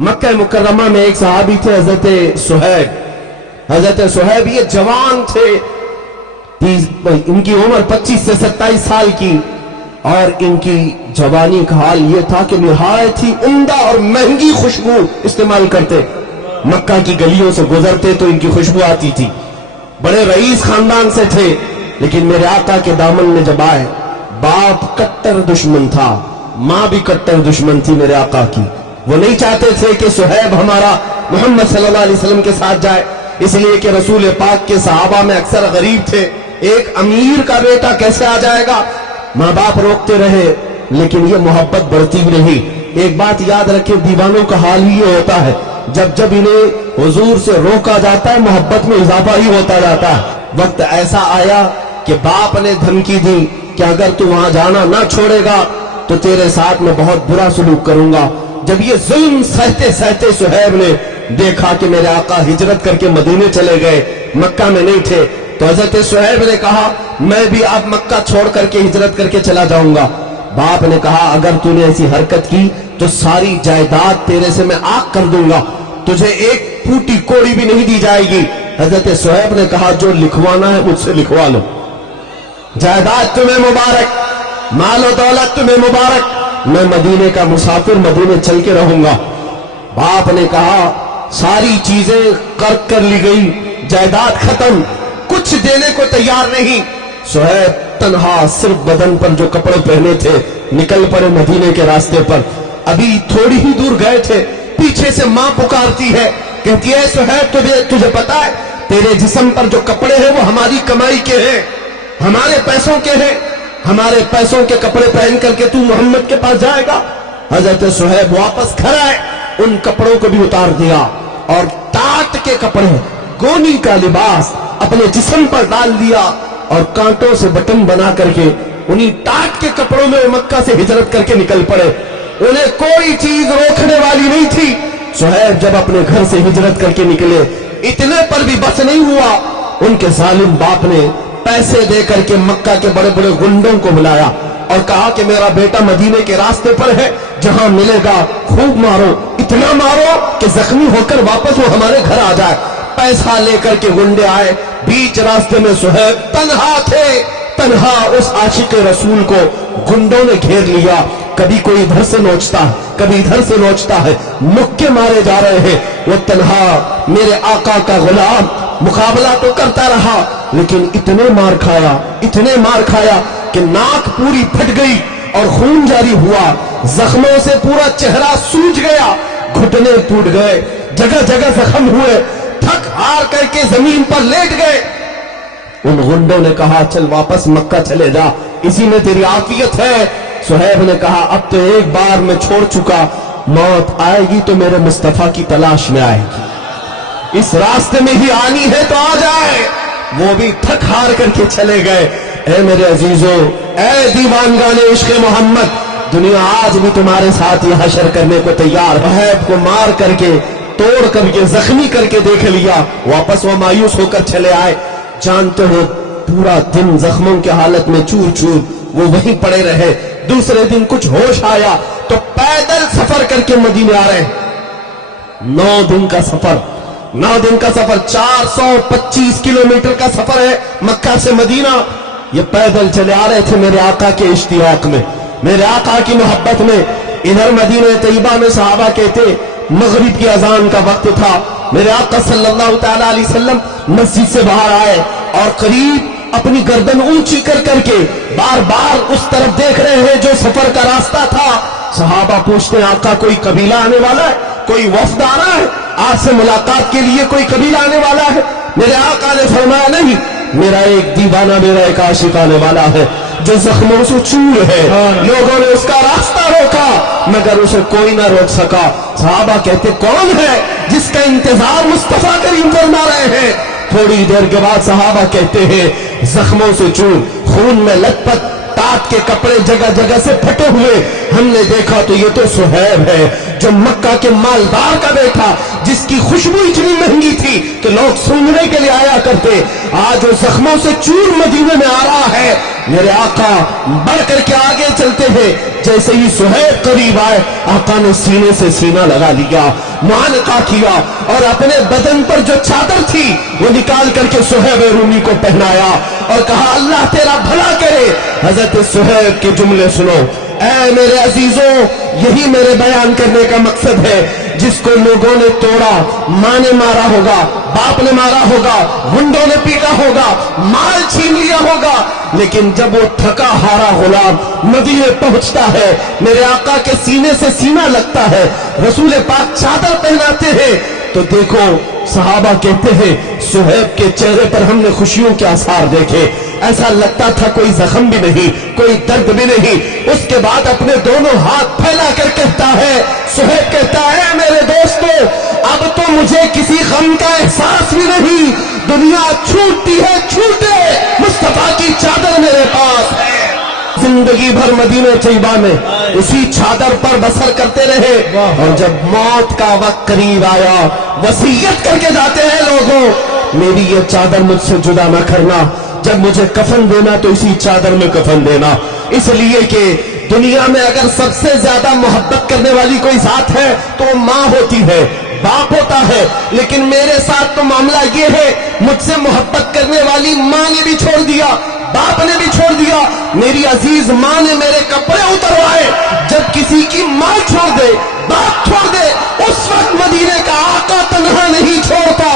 मक्का मुकर्रमा में एक सहाबी थे हजरत सुहैब। हजरत सुहैब ये जवान थे, इनकी उम्र 25 से 27 साल की, और इनकी जवानी का हाल ये था कि निहायत ही उम्दा और महंगी खुशबू इस्तेमाल करते। मक्का की गलियों से गुजरते तो इनकी खुशबू आती थी। बड़े रईस खानदान से थे, लेकिन मेरे आका के दामन में जब आए, बाप कट्टर दुश्मन था, माँ भी कट्टर दुश्मन थी मेरे आका की। वो नहीं चाहते थे कि सुहैब हमारा मोहम्मद सल्लल्लाहु अलैहि वसल्लम के साथ जाए, इसलिए कि रसूल पाक के सहाबा में अक्सर गरीब थे, एक अमीर का बेटा कैसे आ जाएगा। माँ बाप रोकते रहे, लेकिन ये मोहब्बत बढ़ती भी नहीं। एक बात याद रखे, दीवानों का हाल ही ये होता है, जब जब इन्हें हुजूर से रोका जाता है, मोहब्बत में इजाफा ही होता जाता है। वक्त ऐसा आया कि बाप ने धमकी दी कि अगर तू वहां जाना ना छोड़ेगा तो तेरे साथ में बहुत बुरा सलूक करूंगा। जब ये जुल्म सहते सहते सुहैब ने देखा कि मेरे आका हिजरत करके मदीने चले गए, मक्का में नहीं थे, तो हजरत सुहैब ने कहा मैं भी अब मक्का छोड़ करके हिजरत करके चला जाऊंगा। बाप ने कहा अगर तूने ऐसी हरकत की तो सारी जायदाद तेरे से मैं आग कर दूंगा, तुझे एक फूटी कोड़ी भी नहीं दी जाएगी। हजरत सुहैब ने कहा जो लिखवाना है मुझसे लिखवा लो, जायदाद तुम्हें मुबारक, मालो दौलत तुम्हें मुबारक, मैं मदीने का मुसाफिर मदीने चल के रहूंगा। बाप ने कहा सारी चीजें कर ली गई, जायदाद खत्म, कुछ देने को तैयार नहीं। सुहैब तन्हा सिर्फ बदन पर जो कपड़े पहने थे निकल पड़े मदीने के रास्ते पर। अभी थोड़ी ही दूर गए थे, पीछे से मां पुकारती है, कहती है सुहैब तुझे पता है तेरे जिस्म पर जो कपड़े हैं वो हमारी कमाई के हैं, हमारे पैसों के हैं, हमारे पैसों के कपड़े पहन करके तू मोहम्मद के पास जाएगा। हजरत सुहैब वापस घर आए, उन कपड़ों को भी उतार दिया और टाट के कपड़े, गोनी का लिबास अपने जिस्म पर डाल दिया और कांटों से बटन बना करके उन्हीं टाट के कपड़ों में मक्का से हिजरत करके निकल पड़े। उन्हें कोई चीज रोकने वाली नहीं थी। सुहैब जब अपने घर से हिजरत करके निकले, इतने पर भी बस नहीं हुआ, उनके जालिम बाप ने पैसे दे करके मक्का के बड़े बड़े गुंडों को बुलाया और कहा कि मेरा बेटा मदीने के रास्ते पर है, जहां मिलेगा खूब मारो, इतना मारो कि जख्मी होकर वापस वो हमारे घर आ जाए। पैसा लेकर के गुंडे आए, बीच रास्ते में सुहैब तन्हा थे, तन्हा उस आशिक रसूल को गुंडों ने घेर लिया। कभी कोई इधर से नोचता है, कभी इधर से नोचता है, मुक्के मारे जा रहे हैं। वो तन्हा मेरे आका का गुलाम मुकाबला तो करता रहा, लेकिन इतने मार खाया कि नाक पूरी फट गई और खून जारी हुआ, जख्मों से पूरा चेहरा सूज गया, घुटने टूट गए, जगह जगह जख्म हुए, थक हार करके जमीन पर लेट गए। उन गुंडों ने कहा चल वापस मक्का चले जा, इसी में तेरी आफियत है। सुहैब ने कहा अब तो एक बार मैं छोड़ चुका, मौत आएगी तो मेरे मुस्तफा की तलाश में आएगी, इस रास्ते में ही आनी है तो आ जाए। वो भी थक हार करके चले गए। ऐ मेरे अजीजों, ऐ दीवानगाने इश्क़ मोहम्मद, दुनिया आज भी तुम्हारे साथ यह हशर करने को तैयार है। को मार करके, तोड़ करके, जख्मी करके देख लिया, वापस वो मायूस होकर चले आए। जानते हो पूरा दिन जख्मों की हालत में चूर चूर वो वहीं पड़े रहे। दूसरे दिन कुछ होश आया तो पैदल सफर करके मदीने आ रहे। 9 दिन का सफर, 425 किलोमीटर का सफर है मक्का से मदीना। ये पैदल चले आ रहे थे मेरे आका के इश्तियाक में, मेरे आका की मोहब्बत में। इधर मदीने तैयबा में सहाबा कहते मगरिब की अजान का वक्त था, मेरे आका सल्लल्लाहु तआला अलैहि वसल्लम मस्जिद से बाहर आए और करीब अपनी गर्दन ऊंची कर करके बार बार उस तरफ देख रहे हैं जो सफर का रास्ता था। सहाबा पूछते हैं आका कोई कबीला आने वाला है, कोई वफ्द आ रहा है, आज से मुलाकात के लिए कोई कबीला आने वाला है? मेरे आका ने फरमाया नहीं, मेरा एक दीवाना, मेरा एक आशिक आने वाला है जो जख्मों से चूर है। लोगों ने उसका रास्ता रोका मगर उसे कोई ना रोक सका। सहाबा कहते कौन है जिसका इंतजार मुस्तफा करीम फरमा रहे हैं? थोड़ी देर के बाद सहाबा कहते हैं जख्मों से चूर, खून में लथपथ, टाट के कपड़े जगह जगह से फटे हुए। हमने देखा तो ये तो सुहैब है जो मक्का के मालदार का बेटा, जिसकी खुशबू इतनी महंगी थी कि लोग सूंघने के लिए आया करते, आज वो जख्मों से चूर मदीने में आ रहा है। मेरे आका बढ़ करके आगे चलते हैं, जैसे ही सुहैब करीब आए आका ने सीने से सीना लगा लिया, मुआनका किया और अपने बदन पर जो चादर थी वो निकाल करके सुहैब रूमी को पहनाया और कहा अल्लाह तेरा भला करे। हजरत सुहैब के जुमले सुनो। ऐ मेरे अजीजों, यही मेरे बयान करने का मकसद है। जिसको लोगों ने तोड़ा, माँ ने मारा होगा, बाप ने मारा होगा, गुंडों ने पीटा होगा, माल छीन लिया होगा, लेकिन जब वो थका हारा गुलाम मदीने पहुंचता है, मेरे आका के सीने से सीना लगता है, रसूल पाक चादर पहनाते हैं, तो देखो सहाबा कहते हैं सुहैब के चेहरे पर हमने खुशियों के आसार देखे। ऐसा लगता था कोई जख्म भी नहीं, कोई दर्द भी नहीं। उसके बाद अपने दोनों हाथ फैला कर कहता है, सुहैब कहता है मेरे दोस्तों, अब तो मुझे किसी गम का एहसास भी नहीं। दुनिया छूटती है छूटे, मुस्तफा की चादर मेरे पास है। जिंदगी भर मदीने तैयबा में उसी चादर पर बसर करते रहे और जब मौत का वक्त करीब आया, वसीयत करके जाते हैं लोगों, मेरी ये चादर मुझसे जुदा न करना, जब मुझे कफन देना तो इसी चादर में कफन देना। इसलिए कि दुनिया में अगर सबसे ज्यादा मोहब्बत करने वाली कोई जात है तो वो माँ होती है, बाप होता है, लेकिन मेरे साथ तो मामला ये है, मुझसे मोहब्बत करने वाली माँ ने भी छोड़ दिया, बाप ने भी छोड़ दिया, मेरी अजीज माँ ने मेरे कपड़े उतरवाए। जब किसी की माँ छोड़ दे, बाप छोड़ दे, उस वक्त मदीने का आका तन्हा नहीं छोड़ता।